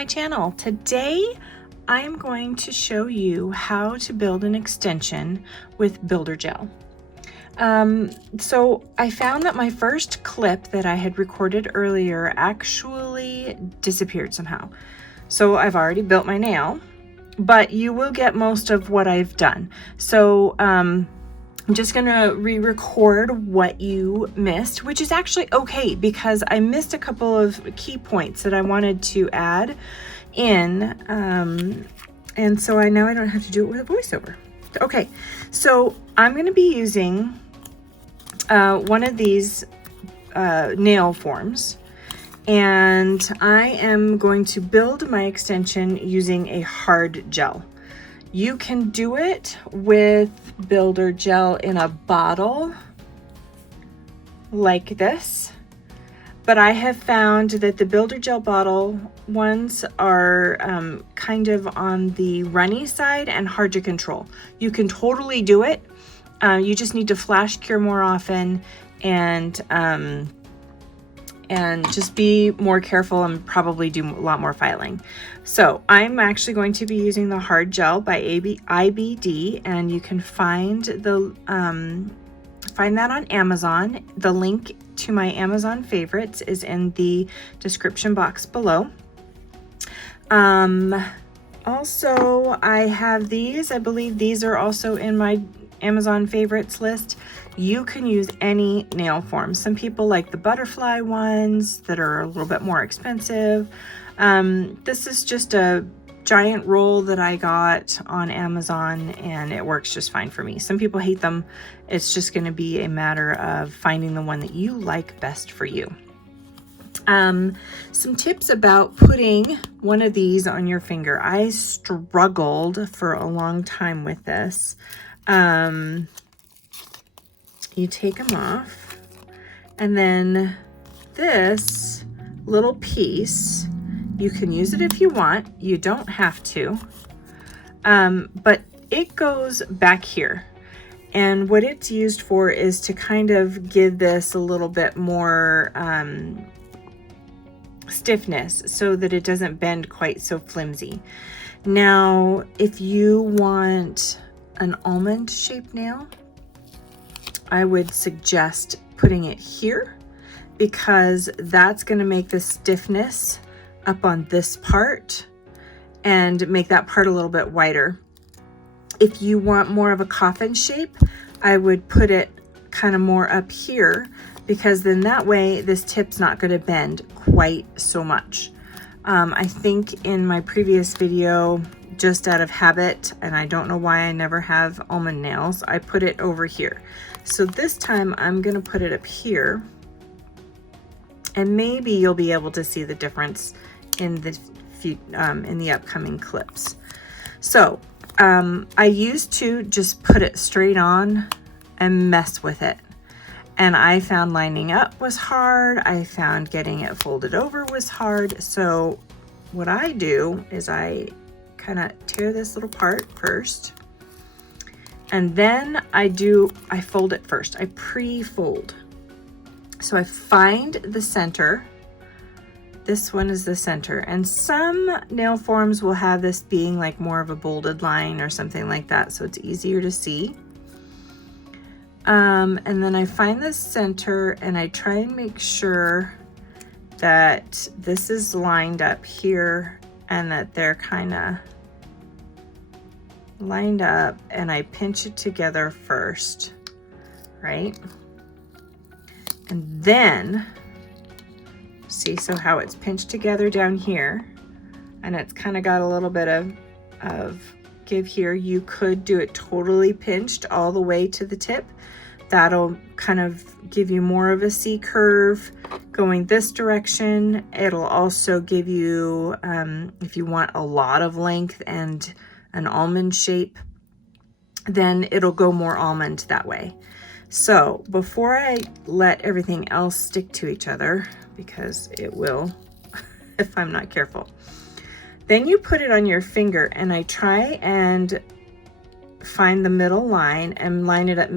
my channel. Today I am going to show you how to build an extension with Builder Gel. So I found that my first clip that I had recorded earlier actually disappeared somehow. So I've already built my nail, but you will get most of what I've done. So I'm just gonna re-record what you missed, which is actually okay because I missed a couple of key points that I wanted to add in. And so now I don't have to do it with a voiceover. Okay, so I'm gonna be using one of these nail forms, and I am going to build my extension using a hard gel. You can do it with Builder Gel in a bottle like this, but I have found that the Builder Gel bottle ones are kind of on the runny side and hard to control. You can totally do it. You just need to flash cure more often and just be more careful and probably do a lot more filing. So I'm actually going to be using the hard gel by IBD, and you can find that on Amazon. The link to my Amazon favorites is in the description box below. Also, I have these. I believe these are also in my Amazon favorites list. You can use any nail form. Some people like the butterfly ones that are a little bit more expensive. This is just a giant roll that I got on Amazon, and it works just fine for me. Some people hate them. It's just going to be a matter of finding the one that you like best for you. Some tips about putting one of these on your finger. I struggled for a long time with this. You take them off, and then this little piece, you can use it if you want. You don't have to, but it goes back here. And what it's used for is to kind of give this a little bit more stiffness so that it doesn't bend quite so flimsy. Now, if you want an almond shaped nail, I would suggest putting it here because that's going to make the stiffness up on this part and make that part a little bit wider. If you want more of a coffin shape, I would put it kind of more up here because then that way this tip's not going to bend quite so much. I think in my previous video, just out of habit, and I don't know why I never have almond nails, I put it over here. So this time I'm going to put it up here, and maybe you'll be able to see the difference in the upcoming clips. So I used to just put it straight on and mess with it, and I found lining up was hard. I found getting it folded over was hard. So what I do is I kind of tear this little part first, and then I fold it first. I pre-fold. So I find the center. This one is the center, and some nail forms will have this being like more of a bolded line or something like that, so it's easier to see. And then I find the center, and I try and make sure that this is lined up here and that they're kind of lined up, and I pinch it together first, right? And then see, so how it's pinched together down here, and it's kind of got a little bit of give here. You could do it totally pinched all the way to the tip. That'll kind of give you more of a C curve going this direction. It'll also give you, if you want a lot of length and an almond shape, then it'll go more almond that way. So before I let everything else stick to each other, because it will if I'm not careful, then you put it on your finger, and I try and find the middle line and line it up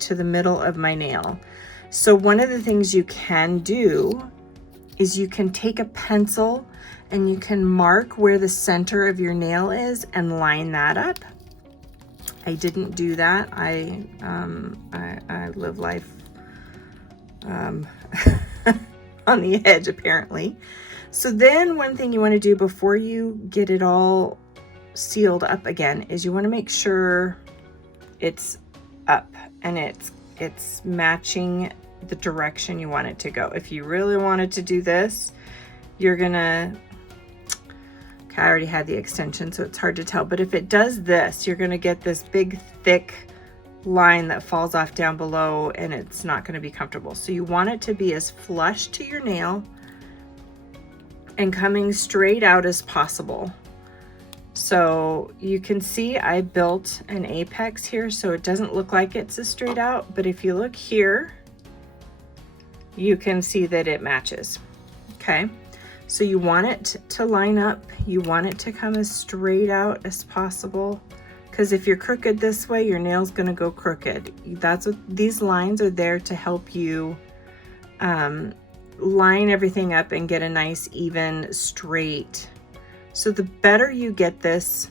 to the middle of my nail. So one of the things you can do is you can take a pencil and you can mark where the center of your nail is and line that up. I didn't do that. I live life on the edge, apparently. So then one thing you want to do before you get it all sealed up again is you want to make sure it's up and it's matching the direction you want it to go. If you really wanted to do this, you're gonna, okay, I already had the extension, so it's hard to tell, but if it does this, you're gonna get this big thick line that falls off down below, and it's not going to be comfortable. So you want it to be as flush to your nail and coming straight out as possible. So you can see I built an apex here, so it doesn't look like it's a straight out, but if you look here, you can see that it matches. Okay, so you want it to line up, you want it to come as straight out as possible, because if you're crooked this way, your nail's going to go crooked. That's what these lines are there to help you line everything up and get a nice even straight. So the better you get this,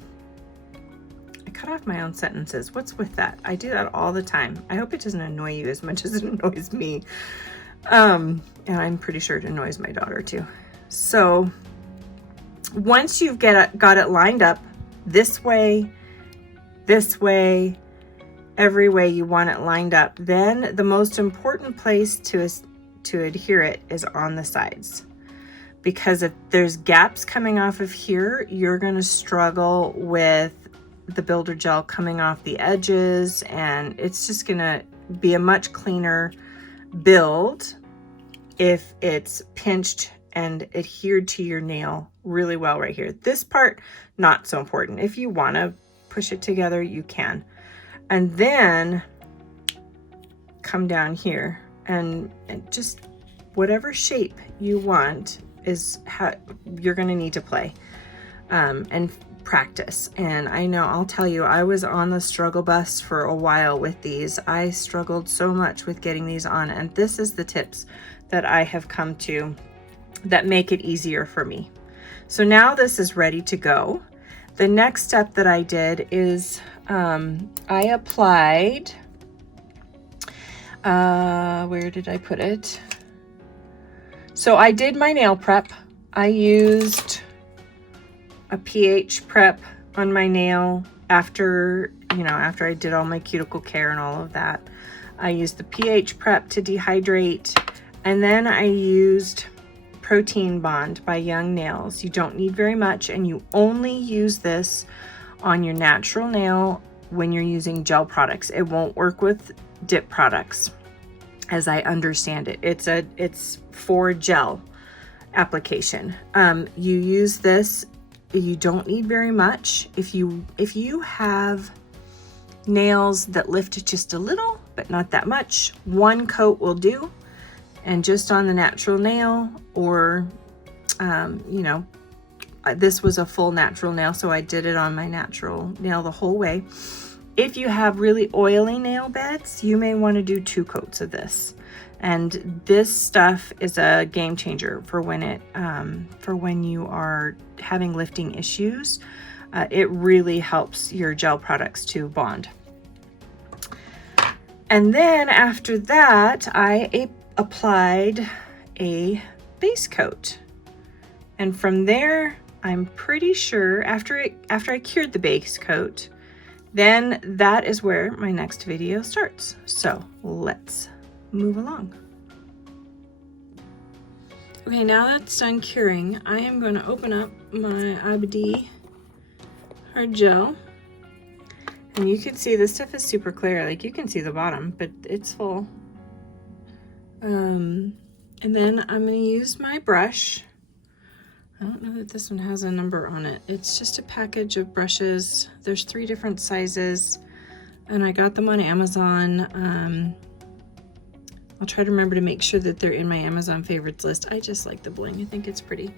I cut off my own sentences. What's with that? I do that all the time. I hope it doesn't annoy you as much as it annoys me. And I'm pretty sure it annoys my daughter too. So once you've got it lined up this way, every way you want it lined up, then the most important place to adhere it is on the sides. Because if there's gaps coming off of here, you're going to struggle with the builder gel coming off the edges, and it's just going to be a much cleaner build if it's pinched and adhered to your nail really well right here. This part, not so important. If you want to push it together, you can. And then come down here and just whatever shape you want is how you're going to need to play and practice. And I know, I'll tell you, I was on the struggle bus for a while with these. I struggled so much with getting these on, and this is the tips that I have come to that make it easier for me. So now this is ready to go. The next step that I did is I applied, where did I put it? So I did my nail prep. I used a pH prep on my nail after I did all my cuticle care and all of that. I used the pH prep to dehydrate, and then I used Protein Bond by Young Nails. You don't need very much, and you only use this on your natural nail when you're using gel products. It won't work with dip products, as I understand it. It's for gel application. You use this, you don't need very much. If you have nails that lift just a little but not that much, one coat will do. And just on the natural nail, or this was a full natural nail, so I did it on my natural nail the whole way. If you have really oily nail beds, you may want to do 2 coats of this. And this stuff is a game changer for when you are having lifting issues. It really helps your gel products to bond. And then after that, I applied a base coat. And from there, I'm pretty sure after I cured the base coat, then that is where my next video starts. So let's move along. Okay, now that's done curing, I am going to open up my Abdi hard gel. And you can see this stuff is super clear. Like, you can see the bottom, but it's full. And then I'm going to use my brush. I don't know that this one has a number on it. It's just a package of brushes. There's 3 different sizes, and I got them on Amazon. I'll try to remember to make sure that they're in my Amazon favorites list. I just like the bling. I think it's pretty.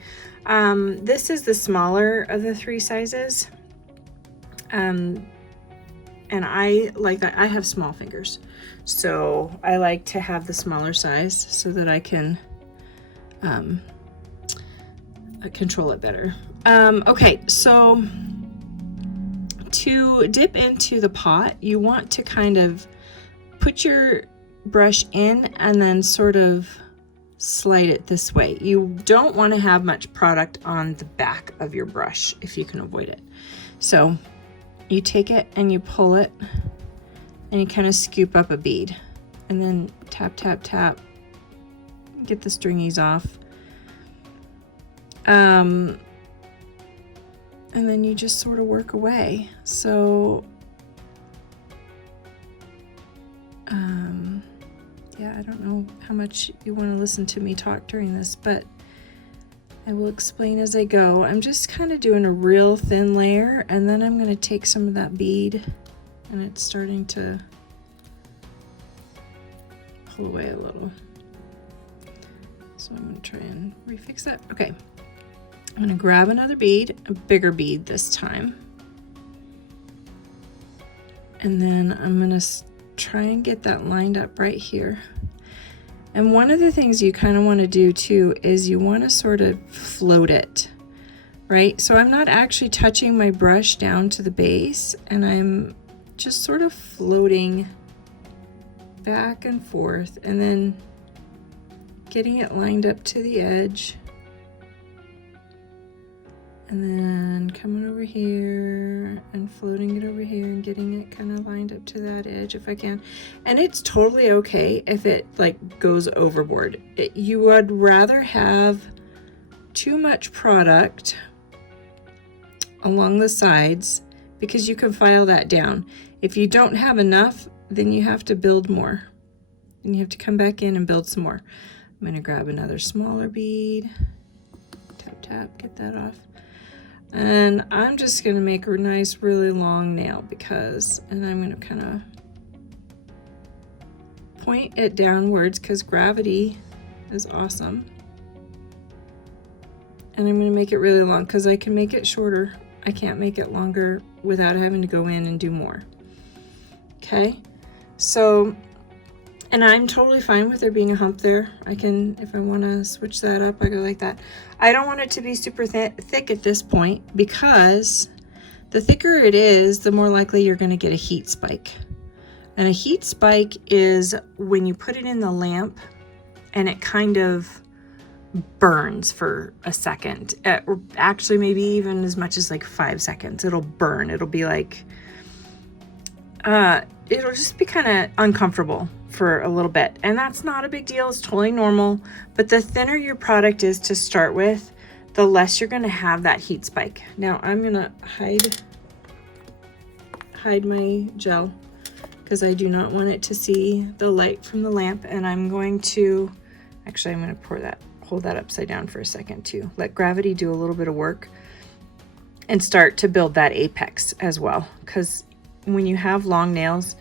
This is the smaller of the 3 sizes. And I like that. I have small fingers, so I like to have the smaller size so that I can control it better. Okay, so to dip into the pot, you want to kind of put your brush in and then sort of slide it this way. You don't want to have much product on the back of your brush if you can avoid it. So you take it and you pull it and you kind of scoop up a bead and then tap, tap, tap, get the stringies off. And then you just sort of work away. So, yeah, I don't know how much you want to listen to me talk during this, but I will explain as I go. I'm just kind of doing a real thin layer, and then I'm going to take some of that bead, and it's starting to pull away a little. So I'm going to try and refix that. Okay. I'm going to grab another bead, a bigger bead this time. And then I'm going to try and get that lined up right here. And one of the things you kind of want to do too is you want to sort of float it, right? So I'm not actually touching my brush down to the base, and I'm just sort of floating back and forth and then getting it lined up to the edge. And then coming over here and floating it over here and getting it kind of lined up to that edge if I can. And it's totally okay if it like goes overboard. You would rather have too much product along the sides because you can file that down. If you don't have enough, then you have to build more. And you have to come back in and build some more. I'm going to grab another smaller bead. Tap, tap, get that off. And I'm just going to make a nice, really long nail and I'm going to kind of point it downwards because gravity is awesome. And I'm going to make it really long because I can make it shorter. I can't make it longer without having to go in and do more. Okay, so, and I'm totally fine with there being a hump there. I can, if I want to switch that up, I go like that. I don't want it to be super thick at this point because the thicker it is, the more likely you're going to get a heat spike. And a heat spike is when you put it in the lamp and it kind of burns for a second, or actually maybe even as much as like 5 seconds. It'll burn. It'll be like, it'll just be kind of uncomfortable for a little bit, and that's not a big deal. It's totally normal. But the thinner your product is to start with, the less you're going to have that heat spike. Now I'm going to hide my gel because I do not want it to see the light from the lamp, and I'm going to hold that upside down for a second too. Let gravity do a little bit of work and start to build that apex as well, because when you have long nails,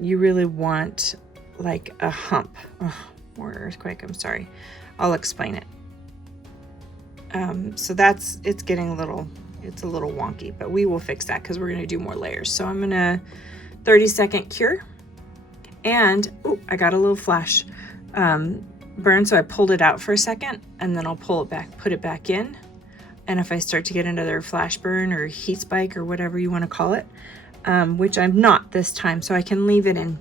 you really want like a hump. Oh, more earthquake, I'm sorry. I'll explain it. So it's getting a little wonky, but we will fix that because we're going to do more layers. So I'm going to 30-second cure, and I got a little flash burn, so I pulled it out for a second, and then I'll pull it back, put it back in. And if I start to get another flash burn or heat spike or whatever you want to call it, which I'm not this time, so I can leave it in.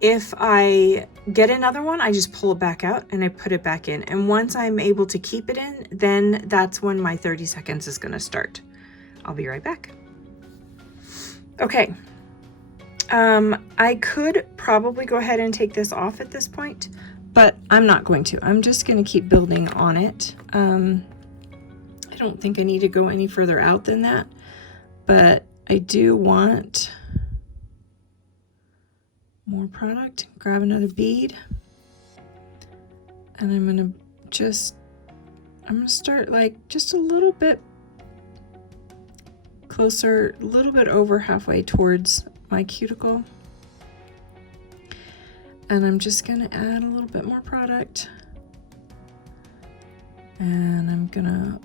If I get another one, I just pull it back out and I put it back in. And once I'm able to keep it in, then that's when my 30 seconds is going to start. I'll be right back. Okay. I could probably go ahead and take this off at this point, but I'm not going to. I'm just going to keep building on it. I don't think I need to go any further out than that, but I do want more product. Grab another bead, and I'm going to start like just a little bit closer, a little bit over halfway towards my cuticle. And I'm just going to add a little bit more product. And I'm going to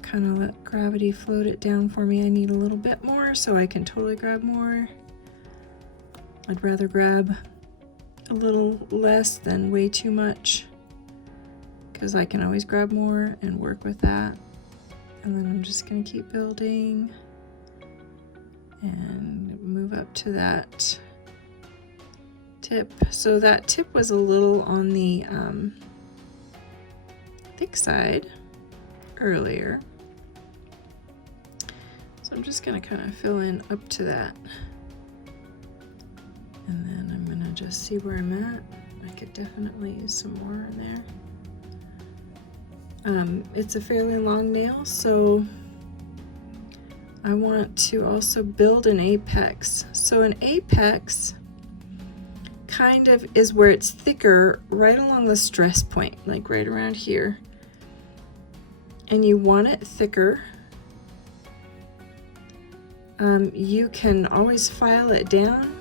kind of let gravity float it down for me. I need a little bit more, so I can totally grab more. I'd rather grab a little less than way too much. because I can always grab more and work with that. And then I'm just going to keep building and move up to that tip. So that tip was a little on the thick side earlier. So I'm just going to kind of fill in up to that. And then I'm going to just see where I'm at. I could definitely use some more in there. It's a fairly long nail, so I want to also build an apex. So an apex kind of is where it's thicker right along the stress point, like right around here. And you want it thicker. You can always file it down.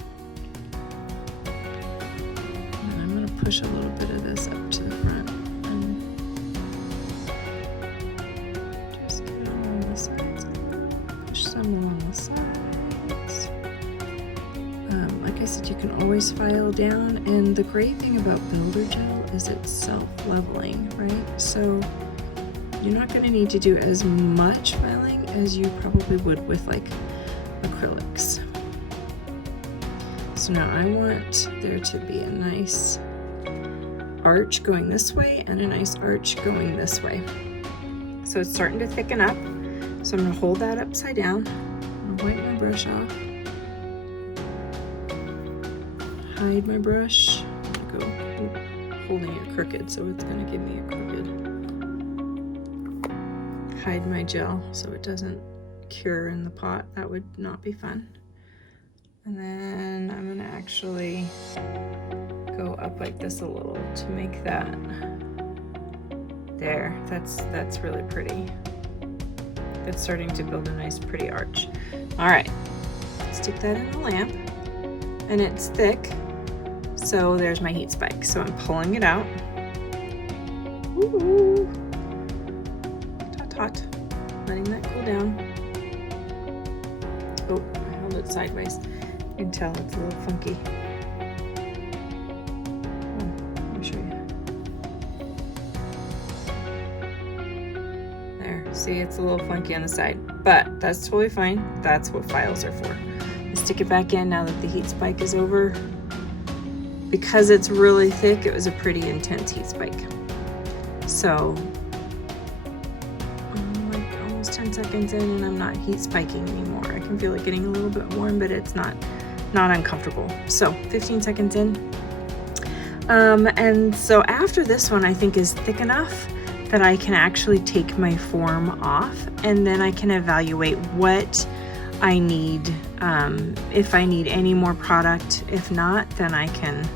And I'm going to push a little bit of this up to the front. Along the sides. Like I said, you can always file down, and the great thing about Builder Gel is it's self-leveling, right? So you're not going to need to do as much filing as you probably would with like acrylics. So now I want there to be a nice arch going this way and a nice arch going this way. So it's starting to thicken up. So I'm going to hold that upside down. I'm going to wipe my brush off. Hide my brush. I'm going to go holding it crooked, so it's going to give me a crooked. Hide my gel so it doesn't cure in the pot. That would not be fun. And then I'm going to actually go up like this a little to make that there. That's really pretty. It's starting to build a nice pretty arch. All right, stick that in the lamp, and it's thick, so there's my heat spike. So I'm pulling it out. Ooh. Hot, letting that cool down. Oh, I held it sideways. You can tell it's a little funky. Oh, let me show you. See, it's a little funky on the side, but that's totally fine. That's what files are for. I stick it back in now that the heat spike is over. Because it's really thick, it was a pretty intense heat spike. So, I'm like almost 10 seconds in and I'm not heat spiking anymore. I can feel it getting a little bit warm, but it's not uncomfortable. So, 15 seconds in. And so after this one, I think is thick enough that I can actually take my form off, and then I can evaluate what I need, if I need any more product. If not, then I can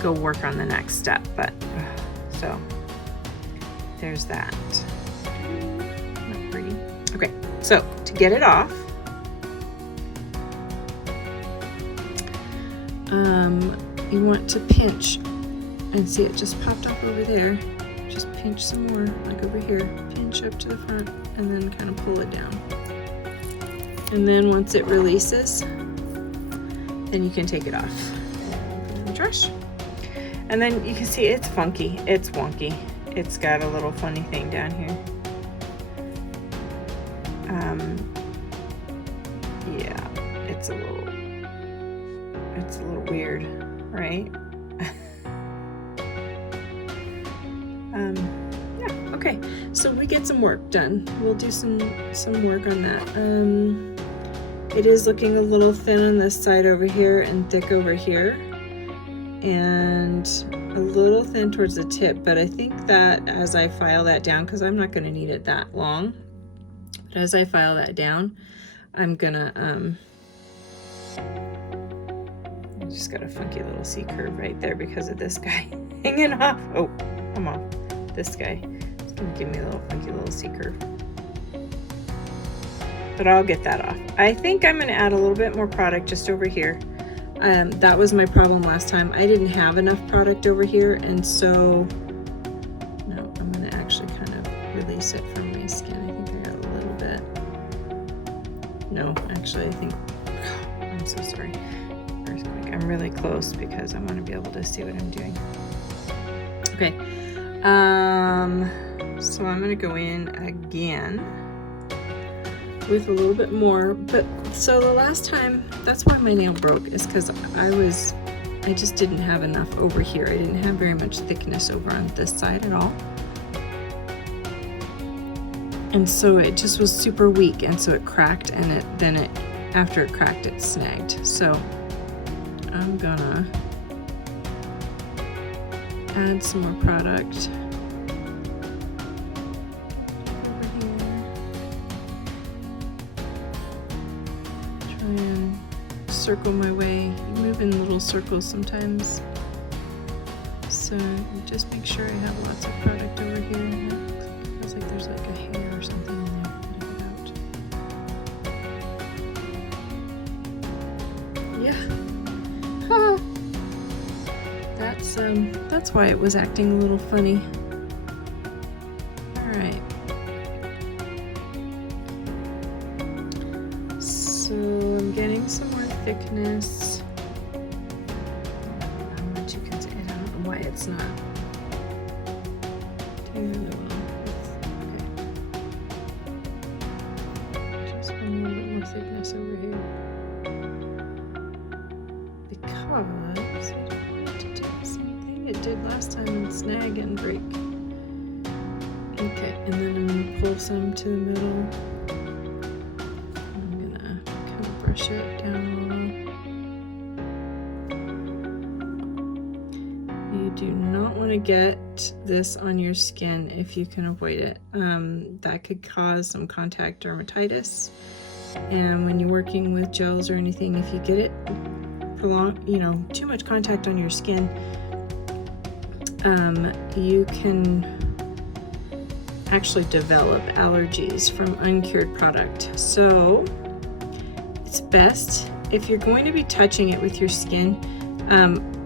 go work on the next step. But so there's that. Not pretty. Okay, so to get it off, you want to pinch, and see it just popped off over there. Just pinch some more, like over here. Pinch up to the front and then kind of pull it down. And then once it releases, then you can take it off and put it in the trash. And then you can see it's funky, it's wonky. It's got a little funny thing down here. Yeah, it's a little weird, right? Yeah, okay, so we get some work done. We'll do some work on that. It is looking a little thin on this side over here and thick over here, and a little thin towards the tip, but I think that as I file that down, because I'm not going to need it that long, but as I file that down, I'm gonna I just got a funky little C curve right there because of this guy hanging off. Oh, come on. This guy is going to give me a little funky little C curve. But I'll get that off. I think I'm going to add a little bit more product just over here. That was my problem last time. I didn't have enough product over here, and so no, I'm going to actually kind of release it from my skin. I think I got a little bit. No, actually, I think, I'm so sorry. Earthquake. I'm really close because I want to be able to see what I'm doing. Okay. So I'm gonna go in again with a little bit more, but so the last time, that's why my nail broke, is because I just didn't have enough over here. I didn't have very much thickness over on this side at all. And so it just was super weak, and so it cracked, and after it cracked, it snagged. So I'm gonna add some more product over here. Try and circle my way. You move in little circles sometimes. So just make sure I have lots of product over here. It feels like there's like a hair or something in there. Yeah. Huh. That's why it was acting a little funny. All right. So I'm getting some more thickness. How much you can see? I don't know why it's not doing really well. Okay. Just a little bit more thickness over here. Because I don't want it to do the same thing it did last time and snag and break. Okay, and then I'm going to pull some to the middle. I'm going to kind of brush it down a little. You do not want to get this on your skin if you can avoid it. That could cause some contact dermatitis. And when you're working with gels or anything, if you get it too much contact on your skin, you can actually develop allergies from uncured product. So it's best if you're going to be touching it with your skin.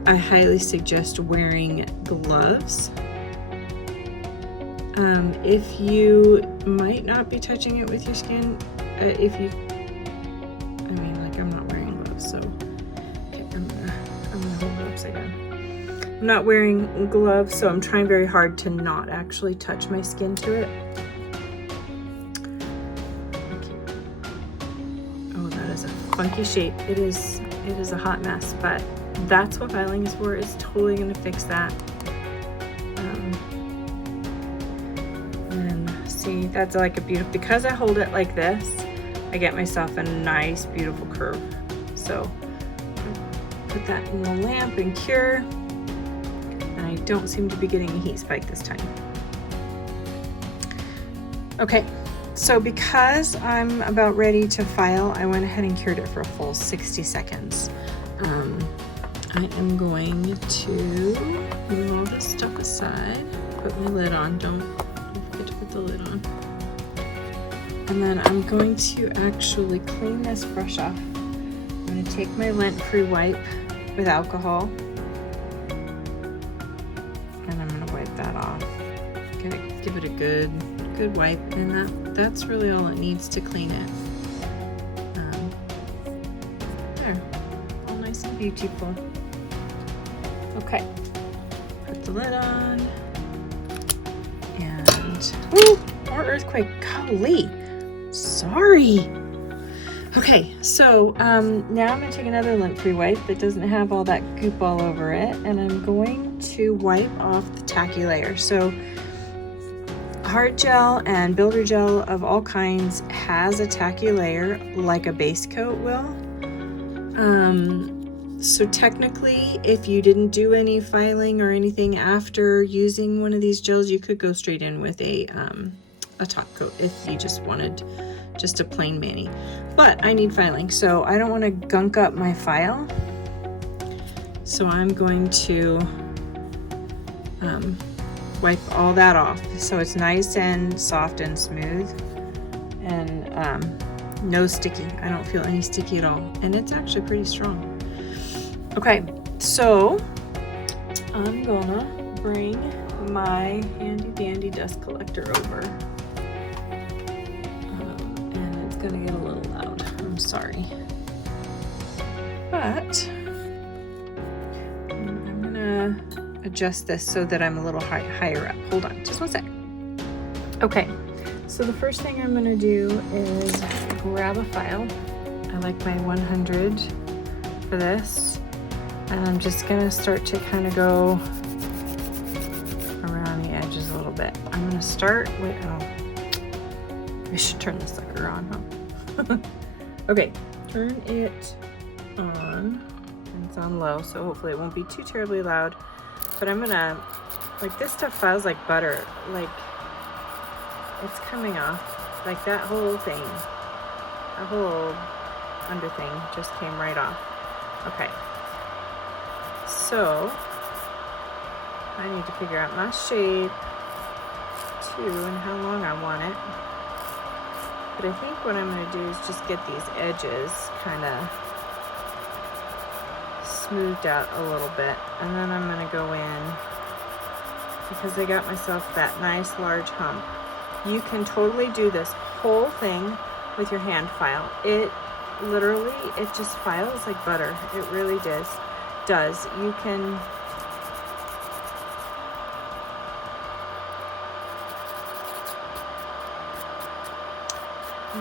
I highly suggest wearing gloves. If you might not be touching it with your skin, I'm not wearing gloves, so okay, I'm gonna hold it upside down. I'm not wearing gloves, so I'm trying very hard to not actually touch my skin to it. Okay. Oh, that is a funky shape. It is a hot mess, but that's what filing is for. It's totally gonna fix that. And see, that's like a beautiful, because I hold it like this, I get myself a nice, beautiful curve. So put that in the lamp and cure. And I don't seem to be getting a heat spike this time. Okay, so because I'm about ready to file, I went ahead and cured it for a full 60 seconds. I am going to move all this stuff aside, put my lid on, don't forget to put the lid on. And then I'm going to actually clean this brush off. I'm going to take my lint-free wipe with alcohol, and I'm going to wipe that off. I'm going to give it a good wipe, and that's really all it needs to clean it. There, all nice and beautiful. Okay, put the lid on, and ooh, more earthquake. Golly. Sorry. Okay, so now I'm going to take another lint-free wipe that doesn't have all that goop all over it, and I'm going to wipe off the tacky layer. So hard gel and builder gel of all kinds has a tacky layer like a base coat will. So technically, if you didn't do any filing or anything after using one of these gels, you could go straight in with a top coat if you just wanted just a plain mani. But I need filing, so I don't want to gunk up my file. So I'm going to wipe all that off so it's nice and soft and smooth, and no sticky. I don't feel any sticky at all, and it's actually pretty strong. Okay, so I'm gonna bring my handy dandy dust collector over. And it's gonna get a little loud, I'm sorry. But I'm gonna adjust this so that I'm a little higher up. Hold on, just one sec. Okay, so the first thing I'm gonna do is grab a file. I like my 100 for this. And I'm just gonna start to kind of go around the edges a little bit. I'm gonna start with, I should turn the sucker on, huh? Okay, turn it on. It's on low, so hopefully it won't be too terribly loud. But I'm gonna, like, this stuff files like butter. Like, it's coming off. Like that whole thing, that whole under thing just came right off. Okay. So I need to figure out my shape too and how long I want it. But I think what I'm going to do is just get these edges kind of smoothed out a little bit. And then I'm going to go in because I got myself that nice large hump. You can totally do this whole thing with your hand file. It literally, it just files like butter. It really does. You can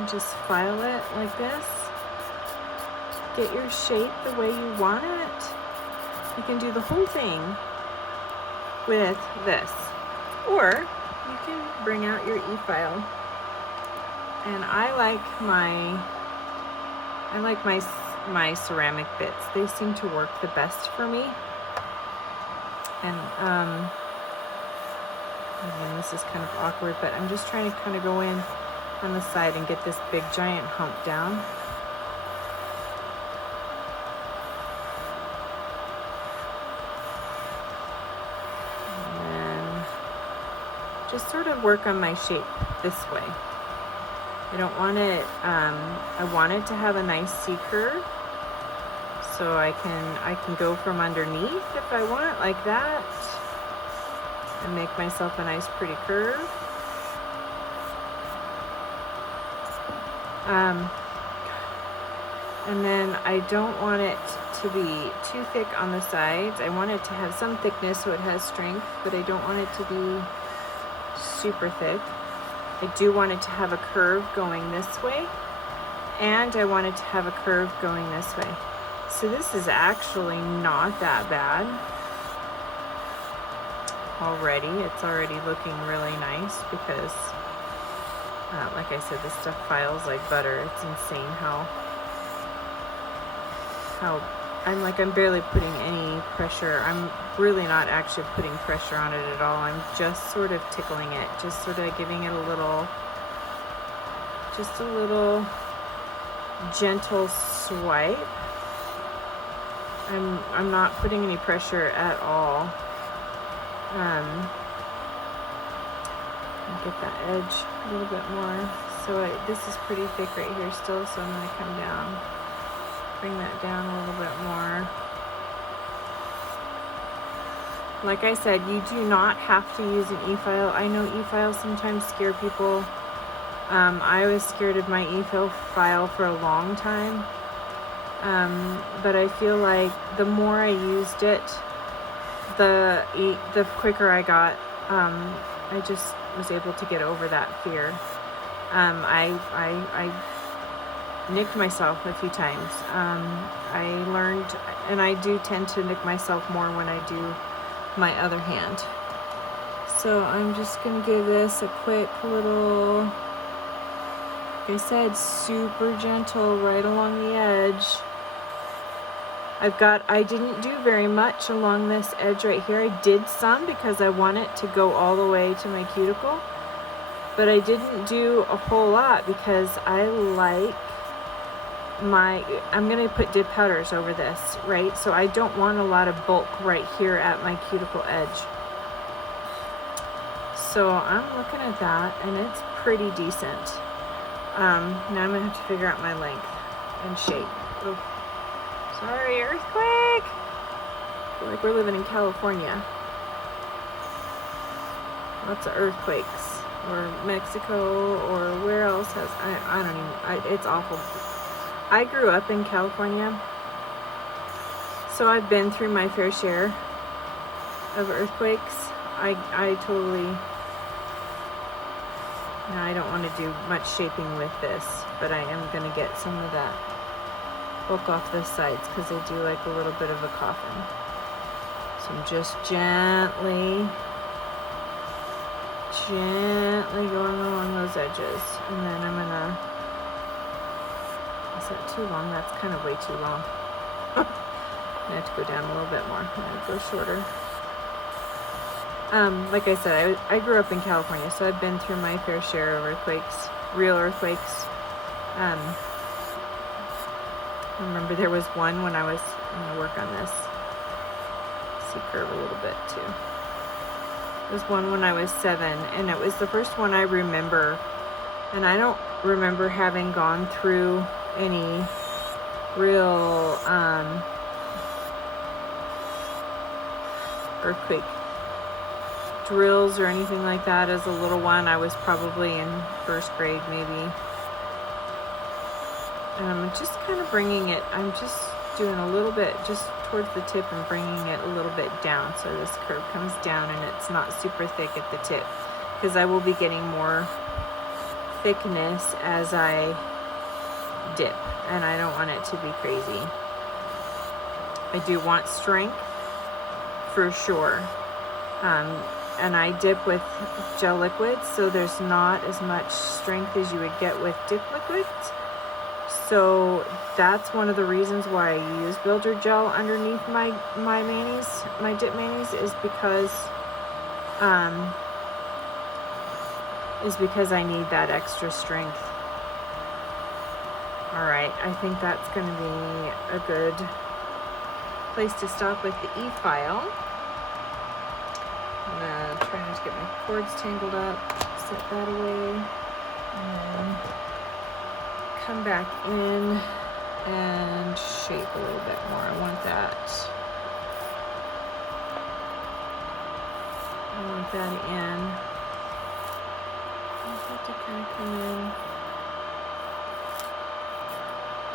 just file it like this. Get your shape the way you want it. You can do the whole thing with this, or you can bring out your e-file. And I like my ceramic bits. They seem to work the best for me. And again, this is kind of awkward, but I'm just trying to kind of go in on the side and get this big giant hump down. And then just sort of work on my shape this way. I don't want it, I want it to have a nice C curve. So I can go from underneath if I want, like that, and make myself a nice pretty curve. And then I don't want it to be too thick on the sides. I want it to have some thickness so it has strength, but I don't want it to be super thick. I do want it to have a curve going this way, and I want it to have a curve going this way. So this is actually not that bad already. It's already looking really nice because, like I said, this stuff files like butter. It's insane how I'm barely putting any pressure. I'm really not actually putting pressure on it at all. I'm just sort of tickling it, just sort of giving it a little gentle swipe. I'm not putting any pressure at all. Get that edge a little bit more. So this is pretty thick right here still, so I'm going to come down, bring that down a little bit more. Like I said, you do not have to use an e-file. I know e-files sometimes scare people. I was scared of my e-file for a long time. But I feel like the more I used it, the quicker I got. I just was able to get over that fear. I nicked myself a few times. I learned, and I do tend to nick myself more when I do my other hand. So I'm just gonna give this a quick little, like I said, super gentle right along the edge. I didn't do very much along this edge right here. I did some because I want it to go all the way to my cuticle, but I didn't do a whole lot because I'm gonna put dip powders over this, right? So I don't want a lot of bulk right here at my cuticle edge. So I'm looking at that and it's pretty decent. Now I'm gonna have to figure out my length and shape. Oh. Sorry, earthquake! I feel like we're living in California. Lots of earthquakes. Or Mexico, or where else has, I don't even, it's awful. I grew up in California, so I've been through my fair share of earthquakes. I totally, now I don't want to do much shaping with this, but I am going to get some of that bulk off the sides because I do like a little bit of a coffin. So I'm just gently going along those edges, and then I'm gonna, is that too long? That's kind of way too long. I have to go down a little bit more. I'm gonna go shorter. Like I said, I grew up in California, so I've been through my fair share of earthquakes, real earthquakes. I remember there was one when I'm gonna work on this. See curve a little bit too. There was one when I was 7, and it was the first one I remember, and I don't remember having gone through any real earthquake drills or anything like that as a little one. I was probably in 1st grade maybe. And I'm just kind of bringing it, I'm just doing a little bit just towards the tip and bringing it a little bit down so this curve comes down and it's not super thick at the tip, because I will be getting more thickness as I dip, and I don't want it to be crazy. I do want strength for sure, and I dip with gel liquids, so there's not as much strength as you would get with dip liquids. So that's one of the reasons why I use builder gel underneath my manis, my dip manis, is because I need that extra strength. All right, I think that's going to be a good place to stop with the E-file. I'm going to try not to get my cords tangled up, set that away, and come back in and shape a little bit more. I want that in. I want that to kind of come in.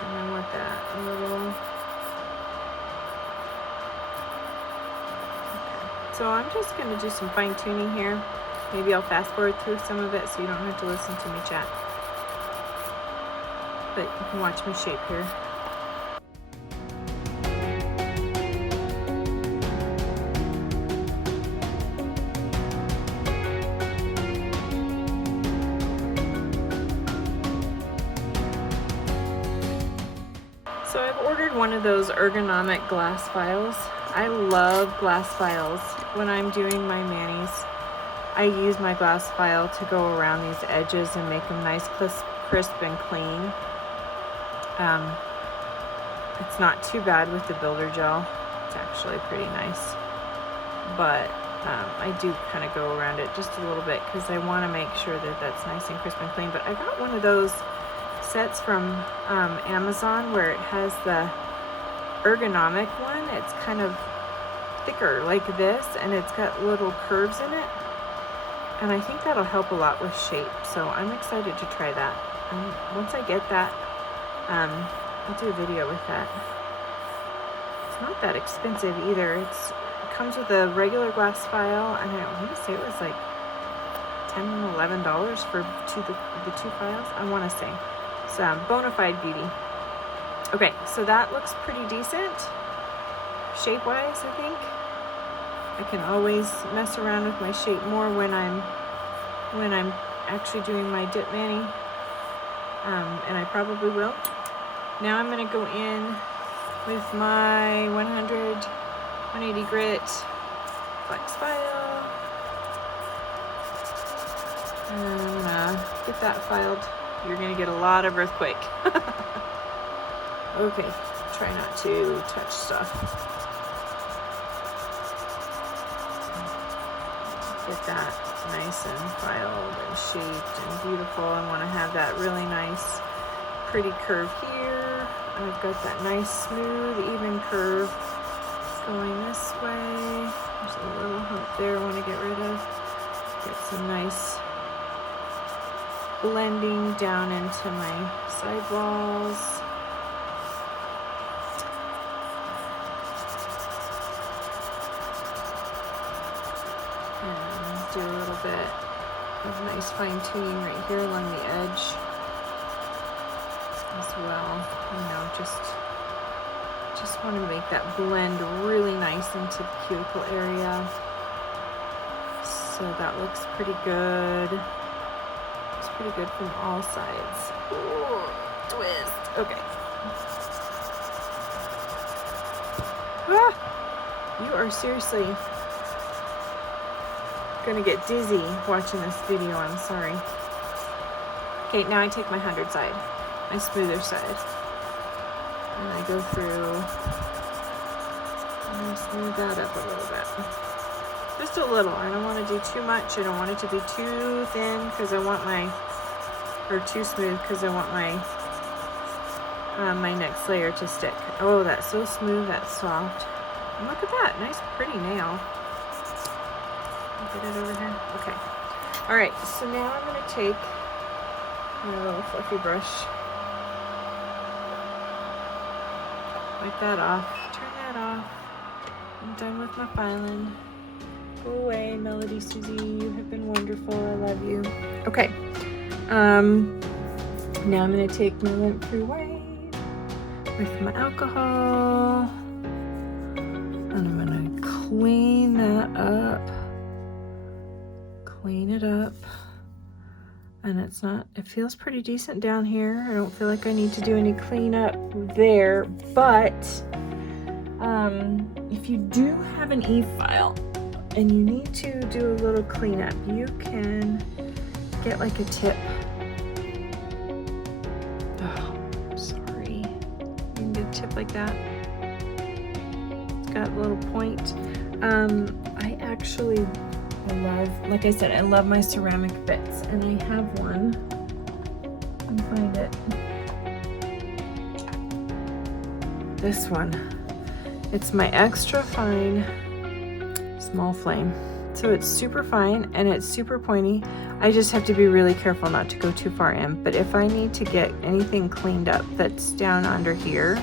And I want that a little. Okay. So I'm just going to do some fine tuning here. Maybe I'll fast forward through some of it so you don't have to listen to me chat. But you can watch me shape here. So I've ordered one of those ergonomic glass files. I love glass files. When I'm doing my manis, I use my glass file to go around these edges and make them nice, crisp and clean. It's not too bad with the builder gel. It's actually pretty nice, but I do kind of go around it just a little bit because I want to make sure that that's nice and crisp and clean. But I got one of those sets from Amazon where it has the ergonomic one. It's kind of thicker like this, and it's got little curves in it, and I think that'll help a lot with shape. So I'm excited to try that. And once I get that, I'll do a video with that. It's not that expensive either. It comes with a regular glass file, and I want to say it was like $10 and $11 for the two files. I want to say it's Bonafide Beauty. Okay, so that looks pretty decent shape-wise. I think I can always mess around with my shape more when I'm actually doing my dip mani, and I probably will. Now I'm going to go in with my 180 grit flex file, and I'm going to get that filed. You're going to get a lot of earthquake. Okay, try not to touch stuff. Get that nice and filed and shaped and beautiful. I want to have that really nice, pretty curve here. I've got that nice, smooth, even curve going this way. There's a little hump there I want to get rid of. Get some nice blending down into my side walls. do a little bit of nice fine tuning right here along the edge as well. You know, just want to make that blend really nice into the cuticle area. So that looks pretty good. It's pretty good from all sides. Ooh, twist. Okay. Ah, you are seriously gonna get dizzy watching this video. I'm sorry. Okay, now I take my 100 side, my smoother side, and I go through and smooth that up a little bit. Just a little. I don't want to do too much. I don't want it to be too thin because I want my, or too smooth because I want my my next layer to stick. Oh, that's so smooth, that's soft. And look at that, nice pretty nail. Get it over here. Okay. All right, so now I'm going to take my little fluffy brush, wipe that off, turn that off. I'm done with my filing. Go away, Melody Susie. You have been wonderful. I love you. Okay. Now I'm going to take my lint-free white with my alcohol, and I'm going to clean that up. Clean it up. And it's not, it feels pretty decent down here. I don't feel like I need to do any cleanup there, but if you do have an e-file and you need to do a little cleanup, you can get like a tip. Oh, sorry. You can get a tip like that. It's got a little point. I actually love, like I said, I love my ceramic bits, and I have one. Let me find it. This one. It's my extra fine small flame. So it's super fine and it's super pointy. I just have to be really careful not to go too far in. But if I need to get anything cleaned up that's down under here,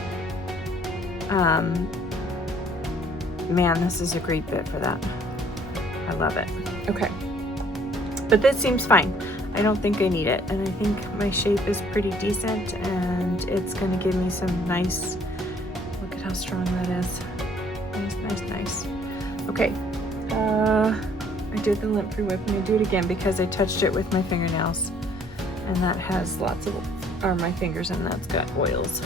man, this is a great bit for that. I love it. Okay. But this seems fine. I don't think I need it. And I think my shape is pretty decent, and it's going to give me some nice, look at how strong that is. Nice. Okay. I did the lint-free whip. I'm going to do it again because I touched it with my fingernails, and that has lots of, or my fingers, and that's got oils.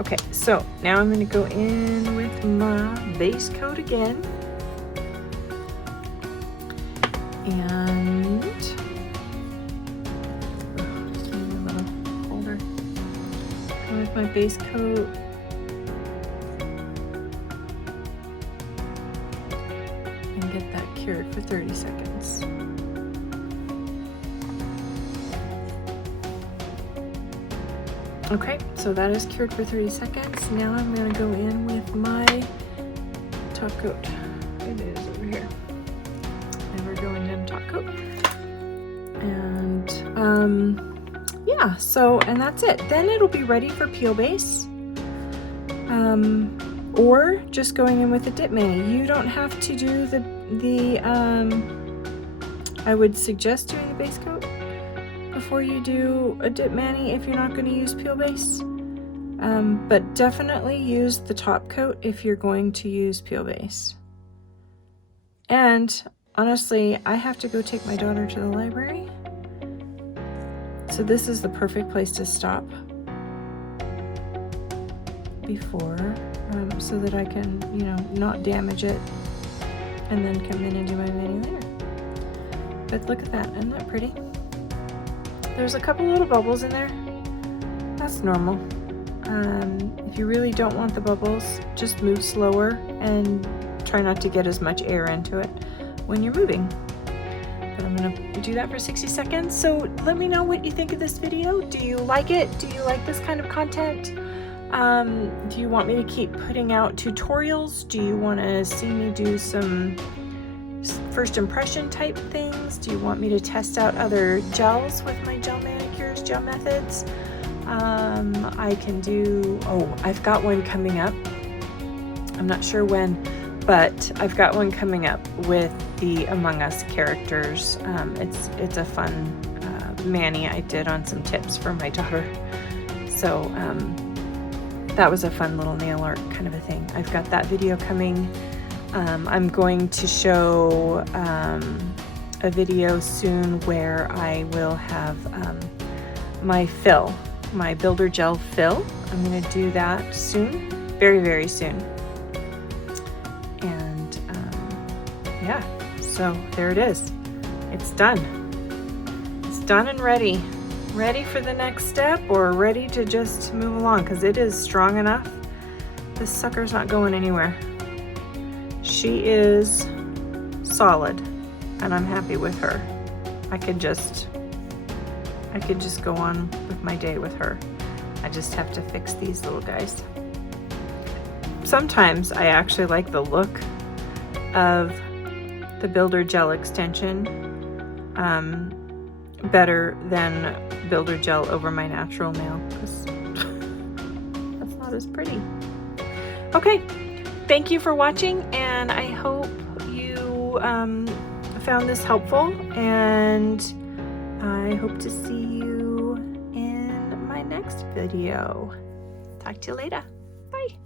Okay, so now I'm going to go in with my base coat again. And just a little holder. Go with my base coat. And get that cured for 30 seconds. Okay, so that is cured for 30 seconds. Now I'm going to go in with my top coat. It is over here. And we're going in top coat. And yeah, so, and that's it. Then it'll be ready for peel base. Or just going in with a dip mani. You don't have to do I would suggest doing the base coat before you do a dip mani if you're not going to use peel base, but definitely use the top coat if you're going to use peel base. And honestly, I have to go take my daughter to the library, so this is the perfect place to stop before, so that I can, you know, not damage it and then come in and do my mani later. But look at that, isn't that pretty? There's a couple little bubbles in there. That's normal. If you really don't want the bubbles, just move slower and try not to get as much air into it when you're moving. But I'm gonna do that for 60 seconds. So let me know what you think of this video. Do you like it? Do you like this kind of content? Do you want me to keep putting out tutorials? Do you want to see me do some first impression type things? Do you want me to test out other gels with my gel manicures, gel methods? I can do, oh, I've got one coming up. I'm not sure when, but I've got one coming up with the Among Us characters. It's a fun mani I did on some tips for my daughter. So that was a fun little nail art kind of a thing. I've got that video coming. I'm going to show a video soon where I will have my fill, my Builder Gel fill. I'm going to do that soon, very, very soon. And yeah, so there it is. It's done. It's done and ready. Ready for the next step, or ready to just move along, because it is strong enough. This sucker's not going anywhere. She is solid, and I'm happy with her. I could just go on with my day with her. I just have to fix these little guys. Sometimes I actually like the look of the Builder Gel extension better than Builder Gel over my natural nail, because that's not as pretty. Okay, thank you for watching, and I hope you found this helpful, and I hope to see you in my next video. Talk to you later. Bye.